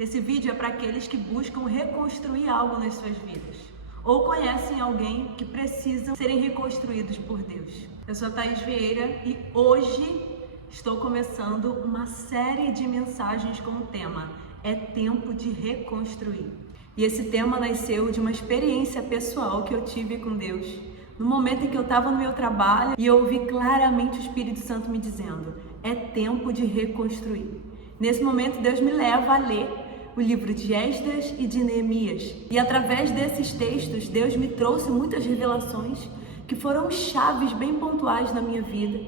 Esse vídeo é para aqueles que buscam reconstruir algo nas suas vidas ou conhecem alguém que precisam serem reconstruídos por Deus. Eu sou a Thaís Vieira e hoje estou começando uma série de mensagens com o tema É Tempo de Reconstruir. E esse tema nasceu de uma experiência pessoal que eu tive com Deus no momento em que eu estava no meu trabalho e eu ouvi claramente o Espírito Santo me dizendo: é tempo de reconstruir. Nesse momento Deus me leva a ler o livro de Esdras e de Neemias. E através desses textos, Deus me trouxe muitas revelações que foram chaves bem pontuais na minha vida.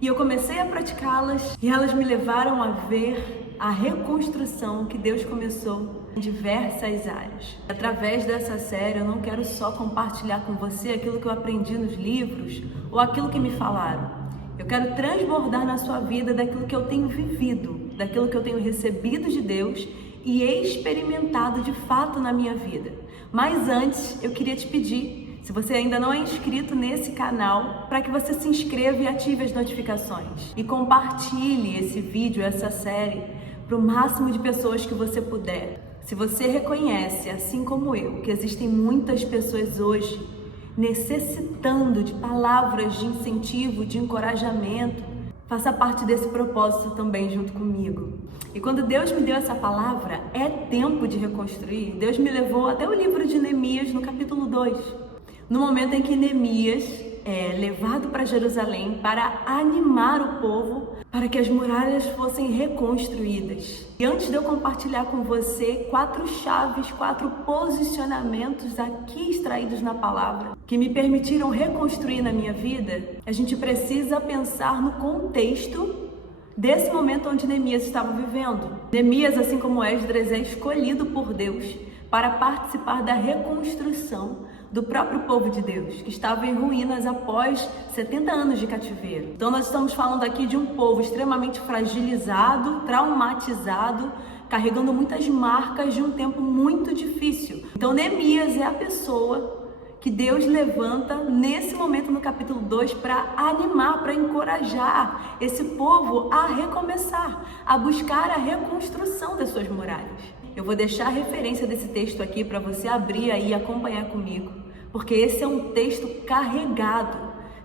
E eu comecei a praticá-las e elas me levaram a ver a reconstrução que Deus começou em diversas áreas. Através dessa série, eu não quero só compartilhar com você aquilo que eu aprendi nos livros ou aquilo que me falaram. Eu quero transbordar na sua vida daquilo que eu tenho vivido, daquilo que eu tenho recebido de Deus e experimentado de fato na minha vida. Mas antes, eu queria te pedir, se você ainda não é inscrito nesse canal, para que você se inscreva e ative as notificações. E compartilhe esse vídeo, essa série, para o máximo de pessoas que você puder. Se você reconhece, assim como eu, que existem muitas pessoas hoje necessitando de palavras de incentivo, de encorajamento, faça parte desse propósito também junto comigo. E quando Deus me deu essa palavra, é tempo de reconstruir, Deus me levou até o livro de Neemias, no capítulo 2. No momento em que Neemias é levado para Jerusalém para animar o povo para que as muralhas fossem reconstruídas. E antes de eu compartilhar com você 4 chaves, 4 posicionamentos aqui extraídos na palavra, que me permitiram reconstruir na minha vida, a gente precisa pensar no contexto desse momento onde Neemias estava vivendo. Neemias, assim como Esdras, é escolhido por Deus para participar da reconstrução do próprio povo de Deus, que estava em ruínas após 70 anos de cativeiro. Então nós estamos falando aqui de um povo extremamente fragilizado, traumatizado, carregando muitas marcas de um tempo muito difícil. Então Neemias é a pessoa que Deus levanta nesse momento no capítulo 2 para animar, para encorajar esse povo a recomeçar, a buscar a reconstrução das suas muralhas. Eu vou deixar a referência desse texto aqui para você abrir aí e acompanhar comigo, porque esse é um texto carregado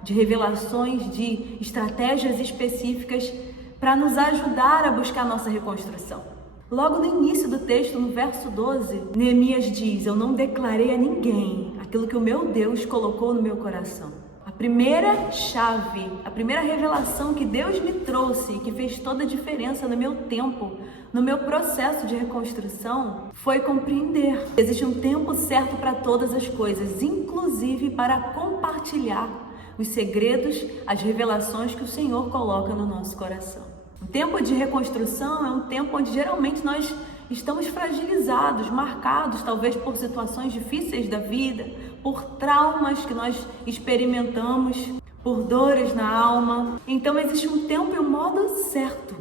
de revelações, de estratégias específicas para nos ajudar a buscar a nossa reconstrução. Logo no início do texto, no verso 12, Neemias diz: eu não declarei a ninguém aquilo que o meu Deus colocou no meu coração. A primeira chave, a primeira revelação que Deus me trouxe, que fez toda a diferença no meu tempo, no meu processo de reconstrução, foi compreender. Existe um tempo certo para todas as coisas, inclusive para compartilhar os segredos, as revelações que o Senhor coloca no nosso coração. O tempo de reconstrução é um tempo onde geralmente nós estamos fragilizados, marcados talvez por situações difíceis da vida, por traumas que nós experimentamos, por dores na alma. Então existe um tempo e um modo certo.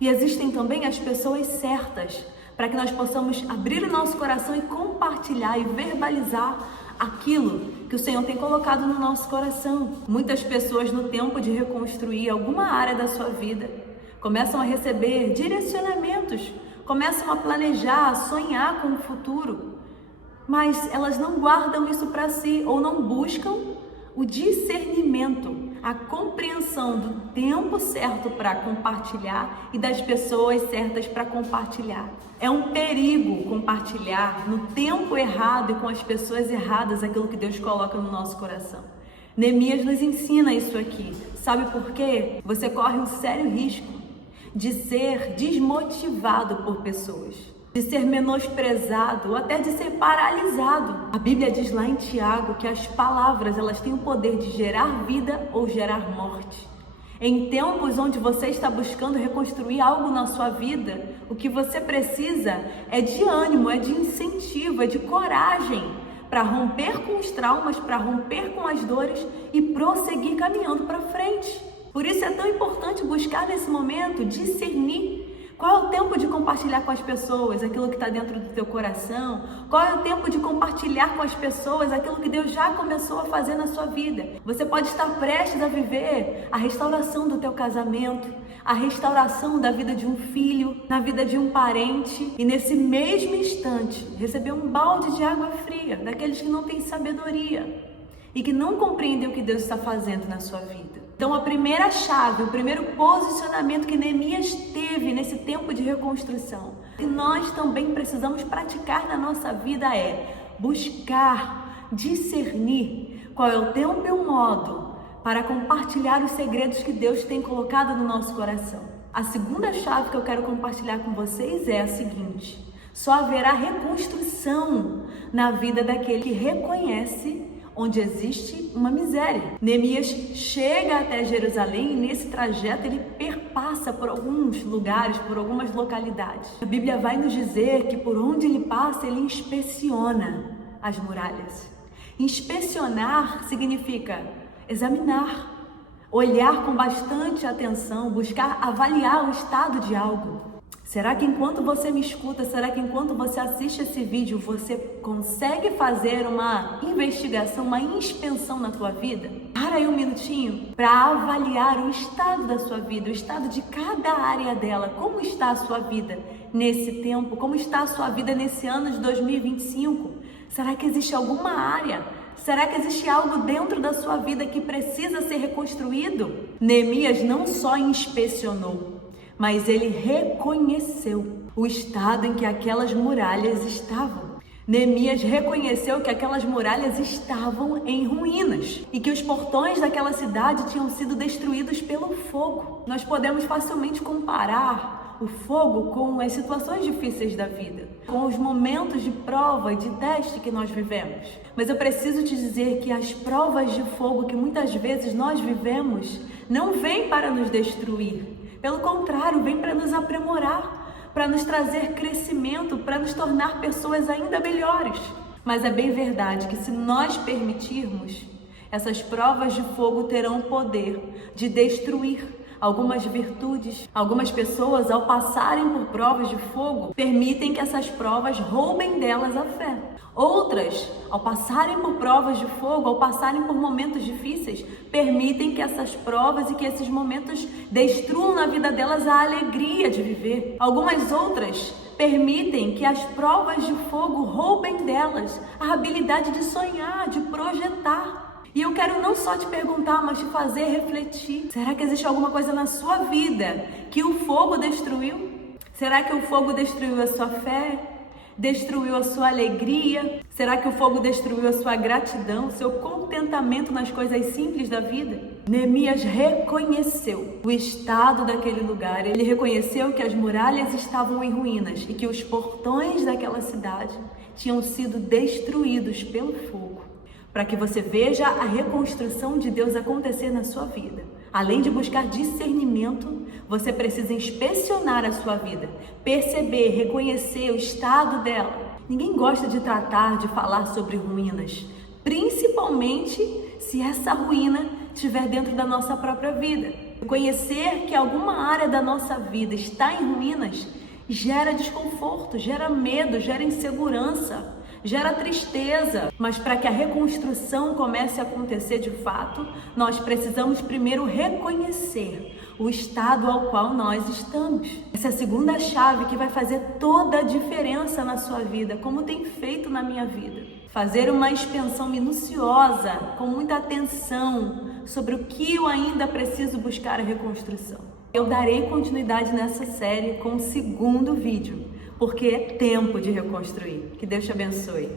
E existem também as pessoas certas para que nós possamos abrir o nosso coração e compartilhar e verbalizar aquilo que o Senhor tem colocado no nosso coração. Muitas pessoas no tempo de reconstruir alguma área da sua vida começam a receber direcionamentos, começam a planejar, a sonhar com o futuro, mas elas não guardam isso para si ou não buscam o discernimento, a compreensão do tempo certo para compartilhar e das pessoas certas para compartilhar. É um perigo compartilhar no tempo errado e com as pessoas erradas aquilo que Deus coloca no nosso coração. Neemias nos ensina isso aqui. Sabe por quê? Você corre um sério risco de ser desmotivado por pessoas, de ser menosprezado ou até de ser paralisado. A Bíblia diz lá em Tiago que as palavras, elas têm o poder de gerar vida ou gerar morte. Em tempos onde você está buscando reconstruir algo na sua vida, o que você precisa é de ânimo, é de incentivo, é de coragem para romper com os traumas, para romper com as dores e prosseguir caminhando para frente. Por isso é tão importante buscar nesse momento discernir Qual é o tempo de compartilhar com as pessoas aquilo que está dentro do teu coração? Qual é o tempo de compartilhar com as pessoas aquilo que Deus já começou a fazer na sua vida? Você pode estar prestes a viver a restauração do teu casamento, a restauração da vida de um filho, na vida de um parente, e nesse mesmo instante receber um balde de água fria daqueles que não têm sabedoria e que não compreendem o que Deus está fazendo na sua vida. Então a primeira chave, o primeiro posicionamento que Neemias teve nesse tempo de reconstrução, que nós também precisamos praticar na nossa vida, é buscar, discernir qual é o tempo e o modo para compartilhar os segredos que Deus tem colocado no nosso coração. A segunda chave que eu quero compartilhar com vocês é a seguinte: só haverá reconstrução na vida daquele que reconhece onde existe uma miséria. Neemias chega até Jerusalém e nesse trajeto ele perpassa por alguns lugares, por algumas localidades. A Bíblia vai nos dizer que por onde ele passa, ele inspeciona as muralhas. Inspecionar significa examinar, olhar com bastante atenção, buscar avaliar o estado de algo. Será que enquanto você me escuta, será que enquanto você assiste esse vídeo, você consegue fazer uma investigação, uma inspeção na tua vida? Para aí um minutinho para avaliar o estado da sua vida, o estado de cada área dela. Como está a sua vida nesse tempo? Como está a sua vida nesse ano de 2025? Será que existe alguma área? Será que existe algo dentro da sua vida que precisa ser reconstruído? Neemias não só inspecionou, mas ele reconheceu o estado em que aquelas muralhas estavam. Neemias reconheceu que aquelas muralhas estavam em ruínas e que os portões daquela cidade tinham sido destruídos pelo fogo. Nós podemos facilmente comparar o fogo com as situações difíceis da vida, com os momentos de prova e de teste que nós vivemos. Mas eu preciso te dizer que as provas de fogo que muitas vezes nós vivemos não vêm para nos destruir. Pelo contrário, vem para nos aprimorar, para nos trazer crescimento, para nos tornar pessoas ainda melhores. Mas é bem verdade que se nós permitirmos, essas provas de fogo terão o poder de destruir algumas virtudes. Algumas pessoas, ao passarem por provas de fogo, permitem que essas provas roubem delas a fé. Outras, ao passarem por provas de fogo, ao passarem por momentos difíceis, permitem que essas provas e que esses momentos destruam na vida delas a alegria de viver. Algumas outras permitem que as provas de fogo roubem delas a habilidade de sonhar, de projetar. E eu quero não só te perguntar, mas te fazer refletir. Será que existe alguma coisa na sua vida que o fogo destruiu? Será que o fogo destruiu a sua fé? Destruiu a sua alegria? Será que o fogo destruiu a sua gratidão, seu contentamento nas coisas simples da vida? Neemias reconheceu o estado daquele lugar. Ele reconheceu que as muralhas estavam em ruínas e que os portões daquela cidade tinham sido destruídos pelo fogo. Para que você veja a reconstrução de Deus acontecer na sua vida. Além de buscar discernimento, você precisa inspecionar a sua vida, perceber, reconhecer o estado dela. Ninguém gosta de tratar, de falar sobre ruínas, principalmente se essa ruína estiver dentro da nossa própria vida. Conhecer que alguma área da nossa vida está em ruínas gera desconforto, gera medo, gera insegurança, gera tristeza. Mas para que a reconstrução comece a acontecer de fato, nós precisamos primeiro reconhecer o estado ao qual nós estamos. Essa é a segunda chave que vai fazer toda a diferença na sua vida, como tem feito na minha vida. Fazer uma inspeção minuciosa, com muita atenção, sobre o que eu ainda preciso buscar a reconstrução. Eu darei continuidade nessa série com o segundo vídeo, porque é tempo de reconstruir. Que Deus te abençoe.